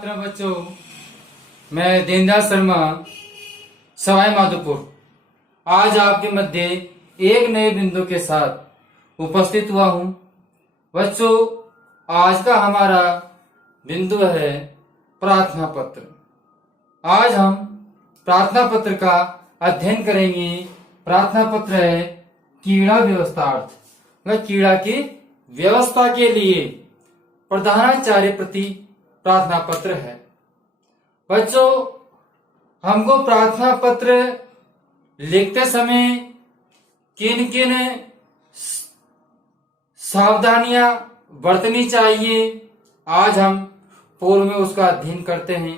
मातरम बच्चों, मैं दीनदयाल शर्मा सवाई माधोपुर आज आपके मध्य एक नए बिंदु के साथ उपस्थित हुआ हूं। बच्चों, आज का हमारा बिंदु है प्रार्थना पत्र। आज हम प्रार्थना पत्र का अध्ययन करेंगे। प्रार्थना पत्र है कीड़ा व्यवस्थार्थ, मतलब कीड़ा की व्यवस्था के लिए प्रधानाचार्य प्रति प्रार्थना पत्र है। बच्चों, हमको प्रार्थना पत्र लिखते समय किन किन सावधानियां बरतनी चाहिए, आज हम पूर्व में उसका अध्ययन करते हैं।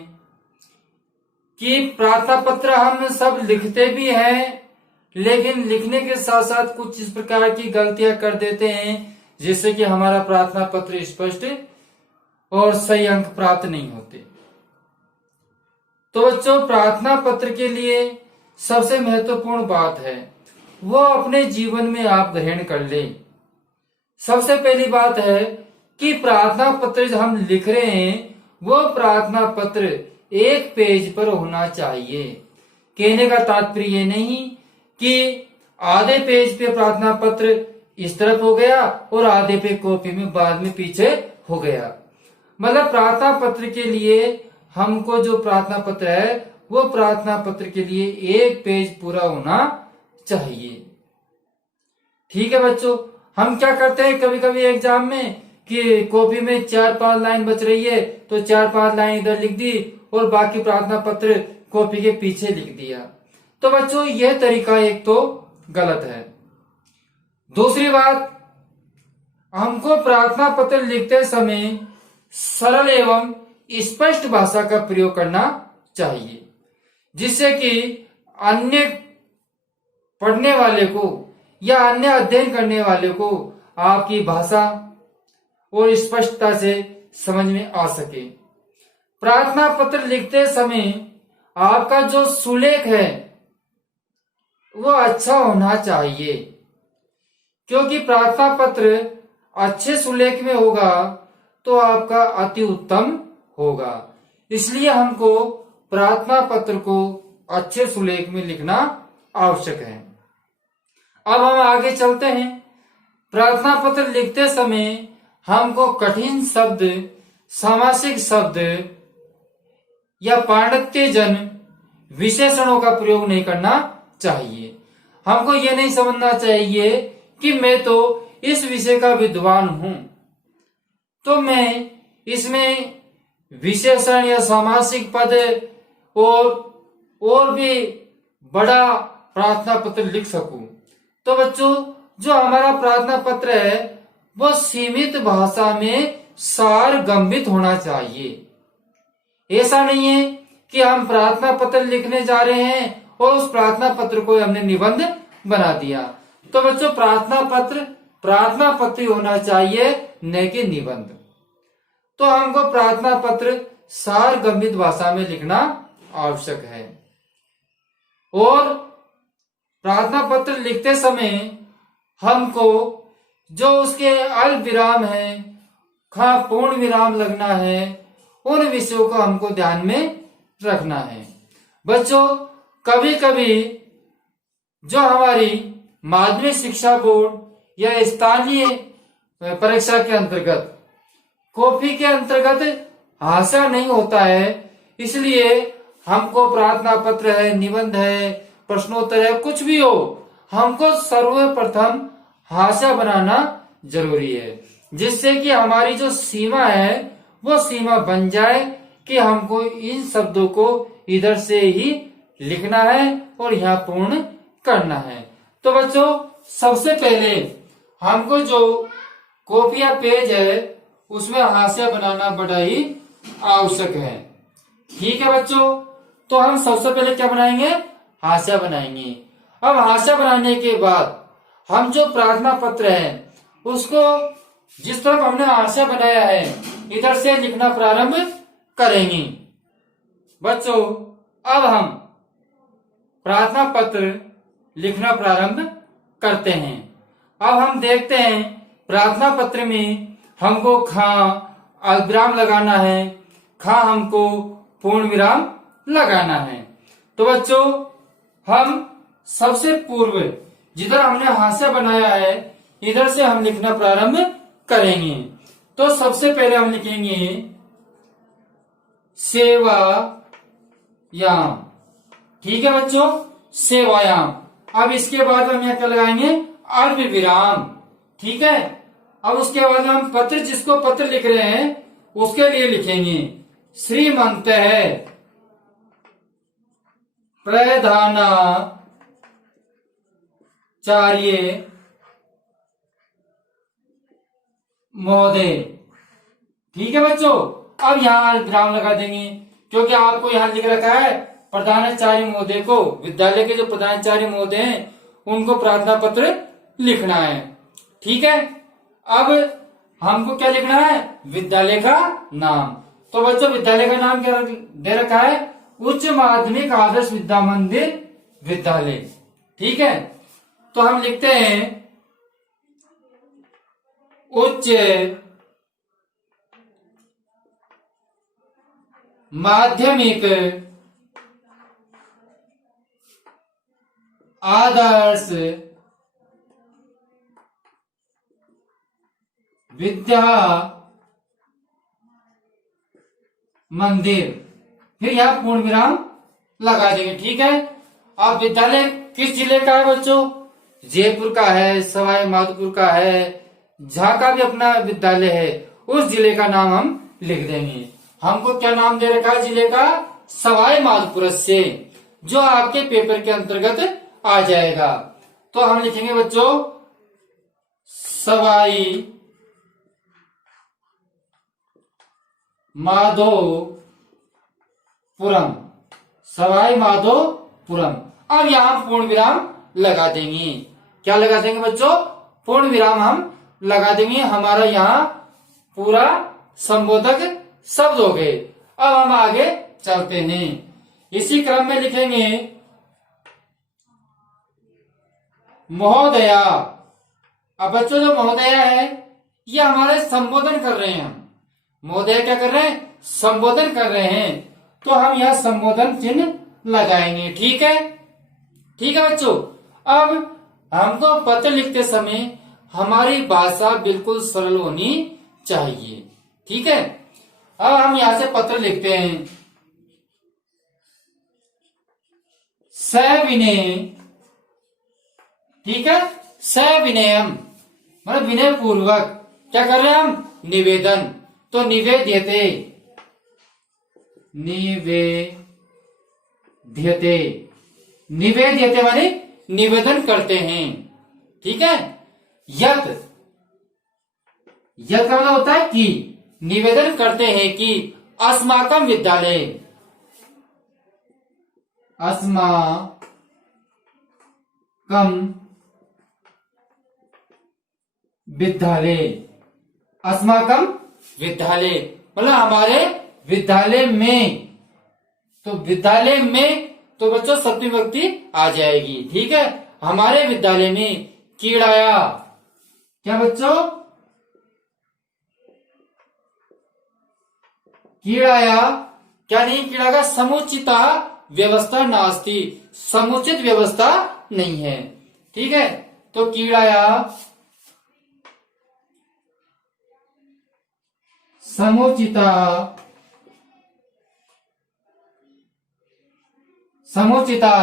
कि प्रार्थना पत्र हम सब लिखते भी हैं, लेकिन लिखने के साथ साथ कुछ इस प्रकार की गलतियां कर देते हैं जिससे कि हमारा प्रार्थना पत्र स्पष्ट और सही अंक प्राप्त नहीं होते। तो बच्चों, प्रार्थना पत्र के लिए सबसे महत्वपूर्ण बात है वो अपने जीवन में आप ग्रहण कर लें। सबसे पहली बात है कि प्रार्थना पत्र जो हम लिख रहे हैं वो प्रार्थना पत्र एक पेज पर होना चाहिए। कहने का तात्पर्य ये नहीं कि आधे पेज पे प्रार्थना पत्र इस तरफ हो गया और आधे पे कॉपी में बाद में पीछे हो गया। मतलब प्रार्थना पत्र के लिए हमको जो प्रार्थना पत्र है वो प्रार्थना पत्र के लिए एक पेज पूरा होना चाहिए। ठीक है बच्चों, हम क्या करते हैं कभी कभी एग्जाम में कि कॉपी में 4-5 लाइन बच रही है तो 4-5 लाइन इधर लिख दी और बाकी प्रार्थना पत्र कॉपी के पीछे लिख दिया। तो बच्चों, यह तरीका एक तो गलत है। दूसरी बात, हमको प्रार्थना पत्र लिखते समय सरल एवं स्पष्ट भाषा का प्रयोग करना चाहिए, जिससे कि अन्य पढ़ने वाले को या अन्य अध्ययन करने वाले को आपकी भाषा और स्पष्टता से समझ में आ सके। प्रार्थना पत्र लिखते समय आपका जो सुलेख है वो अच्छा होना चाहिए, क्योंकि प्रार्थना पत्र अच्छे सुलेख में होगा तो आपका अति उत्तम होगा। इसलिए हमको प्रार्थना पत्र को अच्छे सुलेख में लिखना आवश्यक है। अब हम आगे चलते हैं। प्रार्थना पत्र लिखते समय हमको कठिन शब्द, सामासिक शब्द या पांडित्यजन विशेषणों का प्रयोग नहीं करना चाहिए। हमको ये नहीं समझना चाहिए कि मैं तो इस विषय का विद्वान हूं तो मैं इसमें विशेषण या सामासिक पद और भी बड़ा प्रार्थना पत्र लिख सकूं। तो बच्चों, जो हमारा प्रार्थना पत्र है वो सीमित भाषा में सारगर्भित होना चाहिए। ऐसा नहीं है कि हम प्रार्थना पत्र लिखने जा रहे हैं और उस प्रार्थना पत्र को हमने निबंध बना दिया। तो बच्चों, प्रार्थना पत्र होना चाहिए न कि निबंध। तो हमको प्रार्थना पत्र सारगर्भित भाषा में लिखना आवश्यक है। और प्रार्थना पत्र लिखते समय हमको जो उसके अल्प विराम है, पूर्ण विराम लगना है, उन विषयों को हमको ध्यान में रखना है। बच्चों, कभी कभी जो हमारी माध्यमिक शिक्षा बोर्ड या स्थानीय परीक्षा के अंतर्गत कॉपी के अंतर्गत हाशिया नहीं होता है, इसलिए हमको प्रार्थना पत्र है, निबंध है, प्रश्नोत्तर है, कुछ भी हो, हमको सर्वप्रथम हाशिया बनाना जरूरी है, जिससे कि हमारी जो सीमा है वो सीमा बन जाए कि हमको इन शब्दों को इधर से ही लिखना है और यहाँ पूर्ण करना है। तो बच्चों, सबसे पहले हमको जो कॉपी या पेज है उसमें हाशिया बनाना बड़ा ही आवश्यक है। ठीक है बच्चों, तो हम सबसे पहले क्या बनाएंगे? हाशिया बनाएंगे। अब हाशिया बनाने के बाद हम जो प्रार्थना पत्र है उसको जिस तरफ हमने हाशिया बनाया है इधर से लिखना प्रारंभ करेंगे। बच्चों, अब हम प्रार्थना पत्र लिखना प्रारंभ करते हैं। अब हम देखते हैं प्रार्थना पत्र में हमको अल्पविराम लगाना है, खा हमको पूर्ण विराम लगाना है। तो बच्चों हम सबसे पूर्व जिधर हमने हास्य बनाया है इधर से हम लिखना प्रारंभ करेंगे। तो सबसे पहले हम लिखेंगे सेवायाम। ठीक है बच्चों, सेवायाम। अब इसके बाद हम यहाँ क्या लगाएंगे, अर्ध विराम। ठीक है, अब उसके बाद हम पत्र, जिसको पत्र लिख रहे हैं उसके लिए लिखेंगे श्रीमंत है प्रधानाचार्य महोदय। ठीक है बच्चों, अब यहाँ विराम लगा देंगे क्योंकि आपको यहाँ लिख रखा है प्रधानाचार्य महोदय को, विद्यालय के जो प्रधानाचार्य महोदय हैं उनको प्रार्थना पत्र लिखना है। ठीक है, अब हमको क्या लिखना है, विद्यालय का नाम। तो बच्चों विद्यालय का नाम क्या दे रखा है, उच्च माध्यमिक आदर्श विद्या मंदिर विद्यालय। ठीक है, तो हम लिखते हैं उच्च माध्यमिक आदर्श विद्या मंदिर, फिर यहाँ पूर्ण विराम लगा देंगे। ठीक है, अब विद्यालय किस जिले का है बच्चों, जयपुर का है, सवाई माधोपुर का है, जहाँ का भी अपना विद्यालय है उस जिले का नाम हम लिख देंगे। हमको क्या नाम दे रखा है जिले का, सवाई माधोपुर से, जो आपके पेपर के अंतर्गत आ जाएगा। तो हम लिखेंगे बच्चों सवाई माधोपुरम, सवाई माधोपुरम। अब यहाँ पूर्ण विराम लगा देंगे। क्या लगा देंगे बच्चों, पूर्ण विराम हम लगा देंगे। हमारा यहाँ पूरा संबोधक शब्द हो गए। अब हम आगे चलते हैं, इसी क्रम में लिखेंगे महोदया। अब बच्चों जो महोदया है ये हमारे संबोधन कर रहे हैं, हम महोदय क्या कर रहे हैं, संबोधन कर रहे हैं, तो हम यह संबोधन चिन्ह लगाएंगे। ठीक है, ठीक है बच्चों। अब हमको पत्र लिखते समय हमारी भाषा बिल्कुल सरल होनी चाहिए। ठीक है, अब हम यहां से पत्र लिखते हैं सविनय। ठीक है, सविनयम मतलब विनय पूर्वक क्या कर रहे हैं हम, निवेदन। तो निवेद्यते, निवेद्यते, निवेद्यते माने निवेदन करते हैं। ठीक है, यत, यत का मतलब होता है कि, निवेदन करते हैं कि अस्माकम विद्यालय, अस्माकम विद्यालय, अस्माकम विद्यालय मतलब हमारे विद्यालय में। तो विद्यालय में तो बच्चों सप्तमी विभक्ति आ जाएगी। ठीक है, हमारे विद्यालय में कीड़ाया, क्या बच्चों, कीड़ाया क्या नहीं, कीड़ा का समुचिता व्यवस्था नास्ति, समुचित व्यवस्था नहीं है। ठीक है, तो कीड़ाया समुचिता, समुचिता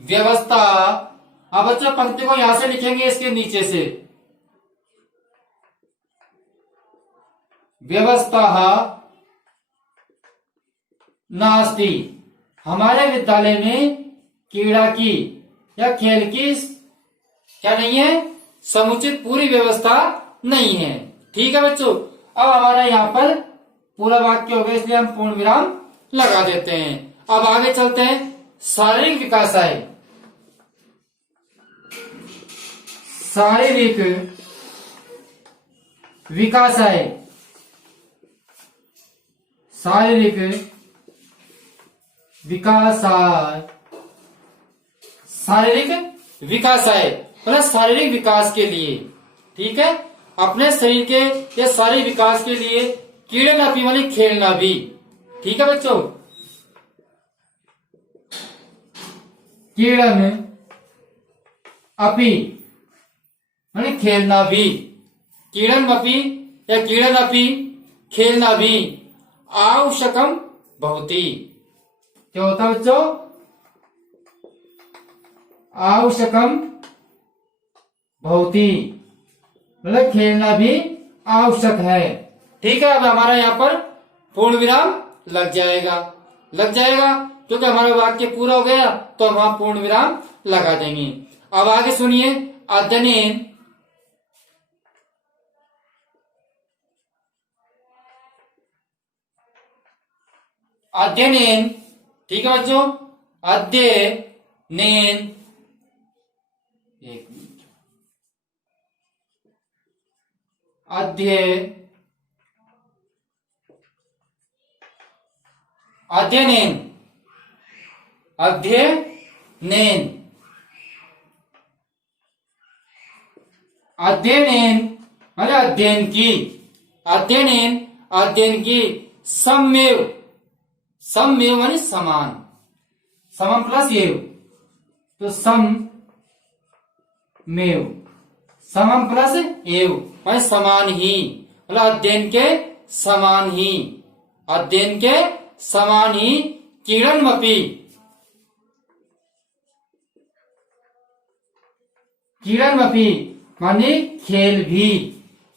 व्यवस्था। अब बच्चों पंक्ति को यहां से लिखेंगे, इसके नीचे से व्यवस्था नास्ति, हमारे विद्यालय में क्रीड़ा की या खेल की क्या नहीं है, समुचित पूरी व्यवस्था नहीं है। ठीक है बच्चों, अब हमारा यहाँ पर पूरा वाक्य हो गया, इसलिए हम पूर्ण विराम लगा देते हैं। अब आगे चलते हैं, शारीरिक विकास आए, शारीरिक विकास आए, शारीरिक विकास, शारीरिक विकास आए मतलब शारीरिक विकास के लिए। ठीक है, अपने शरीर के या शारीरिक विकास के लिए क्रीडनपि माने खेलना भी। ठीक है बच्चों। क्रीडन अपि माने खेलना भी, क्रीडन अपि या क्रीडन अपि खेलना भी आवश्यकम भवति। क्या होता है बच्चों? आवश्यकम भवति मतलब खेलना भी आवश्यक है। ठीक है, अब हमारा यहाँ पर पूर्ण विराम लग जाएगा क्योंकि हमारा वाक्य पूरा हो गया तो हम वहां पूर्ण विराम लगा देंगे। अब आगे सुनिए। अध्ययन अध्ययन, ठीक है बच्चों, अध्ययन, एक मिनट, अध्ययन अध्ययन अध्ययन अध्ययन मतलब अध्ययन की सम्मेव माने समान, समम प्लस एव तो सममेव, समम प्लस एव माने समान ही, मतलब अध्ययन के समान ही क्रीडनमपि माने खेल भी,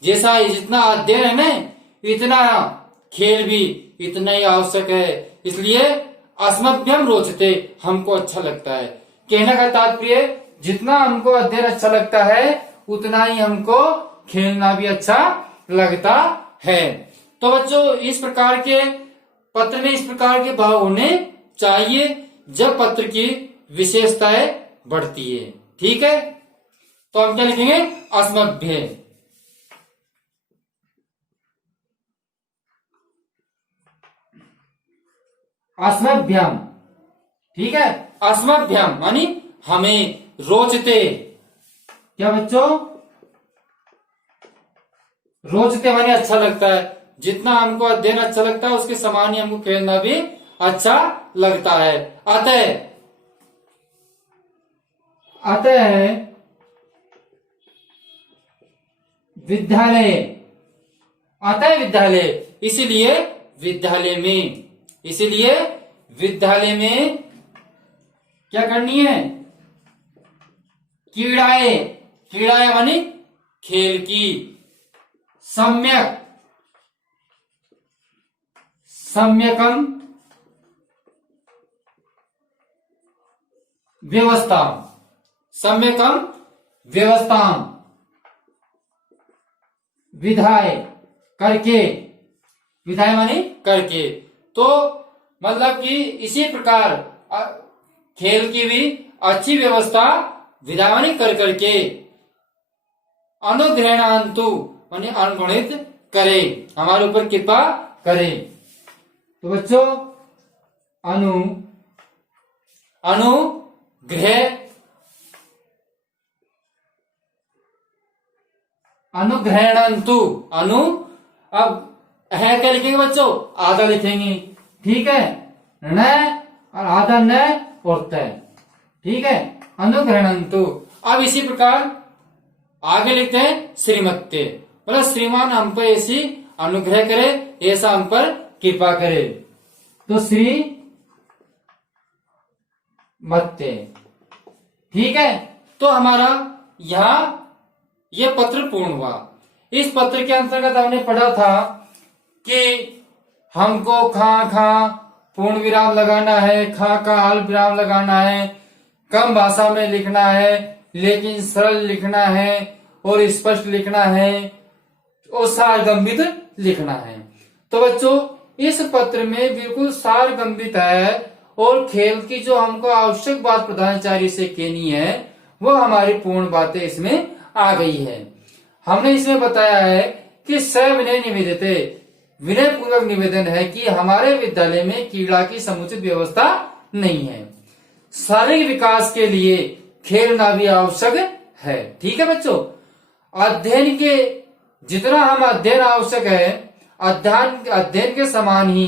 जैसा जितना अध्ययन है ना इतना खेल भी इतना ही आवश्यक है। इसलिए अस्मभ्यम रोचते हमको अच्छा लगता है। कहने का तात्पर्य जितना हमको अध्ययन अच्छा लगता है उतना ही हमको खेलना भी अच्छा लगता है। तो बच्चों इस प्रकार के पत्र में इस प्रकार के भाव होने चाहिए जब पत्र की विशेषताएं बढ़ती है। ठीक है, तो हम क्या लिखेंगे? अस्मभ्य, अस्मभ्यम, ठीक है, अस्मभ्यम मानी हमें रोचते। क्या बच्चों? रोचते मानी अच्छा लगता है। जितना हमको अध्ययन अच्छा लगता है उसके समान ही हमको खेलना भी अच्छा लगता है। अतः विद्यालय, इसलिए विद्यालय में क्या करनी है? क्रीड़ाएं मानी खेल की सम्यकम व्यवस्था विधाय करके, विधाय मानी करके, तो मतलब कि इसी प्रकार खेल की भी अच्छी व्यवस्था विधाय मानी कर करके अनुग्रहणांतु मानी अनुगुणित करे, हमारे ऊपर कृपा करे। तो बच्चों अनुग्रहणंतु अब है क्या लिखेंगे बच्चों? आधा लिखेंगे। ठीक है, न और आधा न और तय। ठीक है, अनुग्रहणंतु। अब इसी प्रकार आगे लिखते हैं श्रीमत्ते, मतलब श्रीमान हम पर ऐसी अनुग्रह करे, ऐसा हम पर कृपा करे। तो श्री मत्ते। ठीक है, तो हमारा यहाँ ये पत्र पूर्ण हुआ। इस पत्र के अंतर्गत हमने पढ़ा था कि हमको खा पूर्ण विराम लगाना है, खा का अल्प विराम लगाना है, कम भाषा में लिखना है लेकिन सरल लिखना है और स्पष्ट लिखना है और सारगम्भित लिखना है। तो बच्चों इस पत्र में बिल्कुल सारगम्भित है और खेल की जो हमको आवश्यक बात प्रधानाचार्य से कहनी है वो हमारी पूर्ण बातें इसमें आ गई है। हमने इसमें बताया है कि सविनय निवेदिते, विनय पूर्वक निवेदन है कि हमारे विद्यालय में क्रीड़ा की समुचित व्यवस्था नहीं है। शारीरिक विकास के लिए खेलना भी आवश्यक है। ठीक है बच्चों, अध्ययन के जितना हम अध्ययन आवश्यक है, अध्ययन के समान ही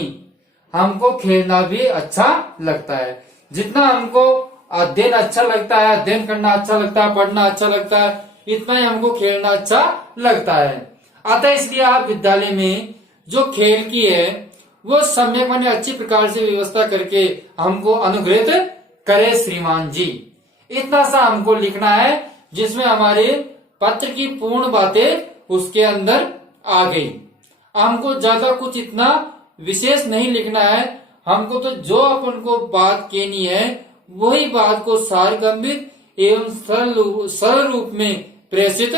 हमको खेलना भी अच्छा लगता है। जितना हमको अध्ययन अच्छा लगता है, अध्ययन करना अच्छा लगता है, पढ़ना अच्छा लगता है, इतना ही हमको खेलना अच्छा लगता है। अतः इसलिए आप विद्यालय में जो खेल की है वो सम्यक माने अच्छी प्रकार से व्यवस्था करके हमको अनुग्रहित करे श्रीमान जी। इतना सा हमको लिखना है जिसमें हमारे पत्र की पूर्ण बातें उसके अंदर आ गई। हमको ज्यादा कुछ इतना विशेष नहीं लिखना है, हमको तो जो अपन को बात कहनी है वही बात को सारगंभीर एवं सरल रूप में प्रेषित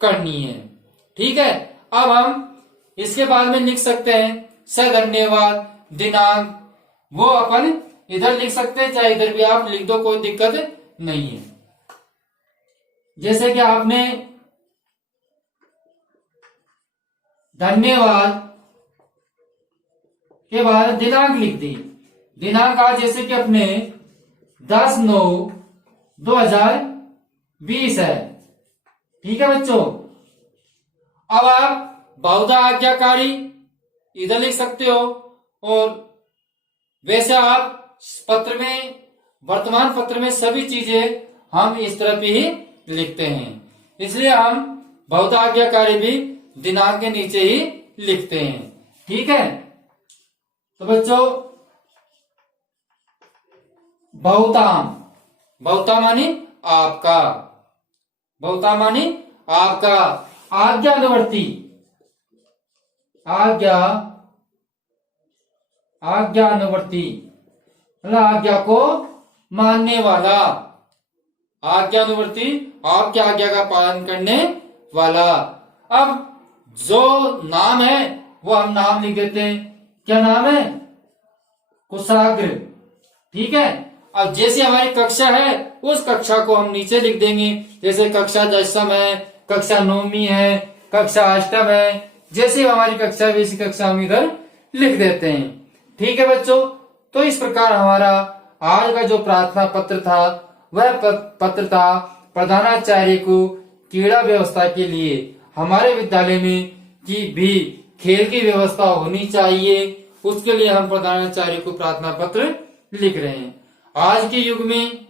करनी है। ठीक है, अब हम इसके बाद में लिख सकते हैं धन्यवाद दिनांक, वो अपन इधर लिख सकते हैं, चाहे इधर भी आप लिख दो, कोई दिक्कत नहीं है। जैसे कि आपने धन्यवाद के बाद दिनांक लिख दी। दिनांक आज जैसे कि अपने 10/9/2020 है। ठीक है बच्चों, अब आप बहुधा आज्ञाकारी इधर लिख सकते हो, और वैसे आप पत्र में, वर्तमान पत्र में सभी चीजें हम इस तरह पे ही लिखते हैं, इसलिए हम बहुधा आज्ञाकारी भी दिनांक के नीचे ही लिखते हैं। ठीक है, तो बच्चों बहुताम, बहुता मानी आपका, बहुता मानी आपका। आज्ञानुवर्ती, आज्ञानुवर्ती मतलब आज्ञा को मानने वाला, आज्ञानुवर्ती आपकी आज्ञा का पालन करने वाला। अब जो नाम है वो हम नाम लिख देते हैं। क्या नाम है? कुशाग्र। ठीक है, अब जैसे हमारी कक्षा है उस कक्षा को हम नीचे लिख देंगे, जैसे कक्षा 10वीं है, कक्षा 9वीं है, कक्षा 8वीं है, जैसे हमारी कक्षा वैसी कक्षा हम इधर लिख देते हैं। ठीक है बच्चों, तो इस प्रकार हमारा आज का जो प्रार्थना पत्र था वह पत्र था प्रधानाचार्य को क्रीड़ा व्यवस्था के लिए हमारे विद्यालय में की भी खेल की व्यवस्था होनी चाहिए, उसके लिए हम प्रधानाचार्य को प्रार्थना पत्र लिख रहे हैं। आज के युग में,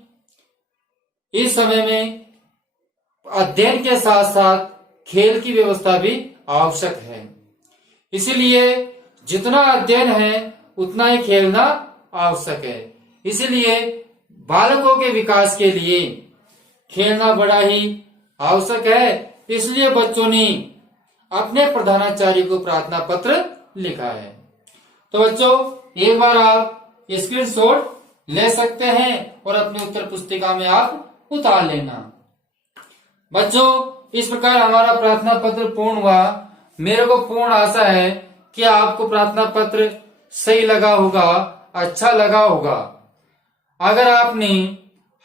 इस समय में अध्ययन के साथ साथ खेल की व्यवस्था भी आवश्यक है, इसलिए जितना अध्ययन है उतना ही खेलना आवश्यक है। इसलिए बालकों के विकास के लिए खेलना बड़ा ही आवश्यक है, इसलिए बच्चों ने अपने प्रधानाचार्य को प्रार्थना पत्र लिखा है। तो बच्चों एक बार आप स्क्रीनशॉट ले सकते हैं और अपनी उत्तर पुस्तिका में आप उतार लेना। बच्चों इस प्रकार हमारा प्रार्थना पत्र पूर्ण हुआ। मेरे को पूर्ण आशा है कि आपको प्रार्थना पत्र सही लगा होगा, अच्छा लगा होगा। अगर आपने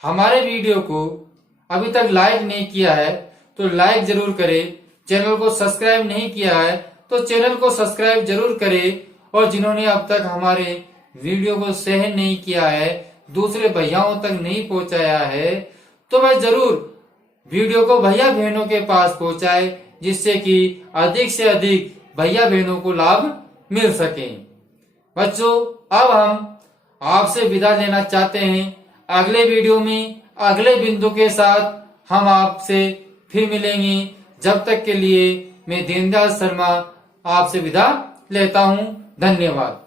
हमारे वीडियो को अभी तक लाइक नहीं किया है तो लाइक जरूर करें, चैनल को सब्सक्राइब नहीं किया है तो चैनल को सब्सक्राइब जरूर करें, और जिन्होंने अब तक हमारे वीडियो को शेयर नहीं किया है, दूसरे भैयाओं तक नहीं पहुंचाया है, तो वह जरूर वीडियो को भैया बहनों के पास पहुंचाए, जिससे कि अधिक से अधिक भैया बहनों को लाभ मिल सके। बच्चों अब हम आपसे विदा लेना चाहते हैं। अगले वीडियो में अगले बिंदु के साथ हम आपसे फिर मिलेंगे। जब तक के लिए मैं दीनदयाल शर्मा आपसे विदा लेता हूँ। धन्यवाद।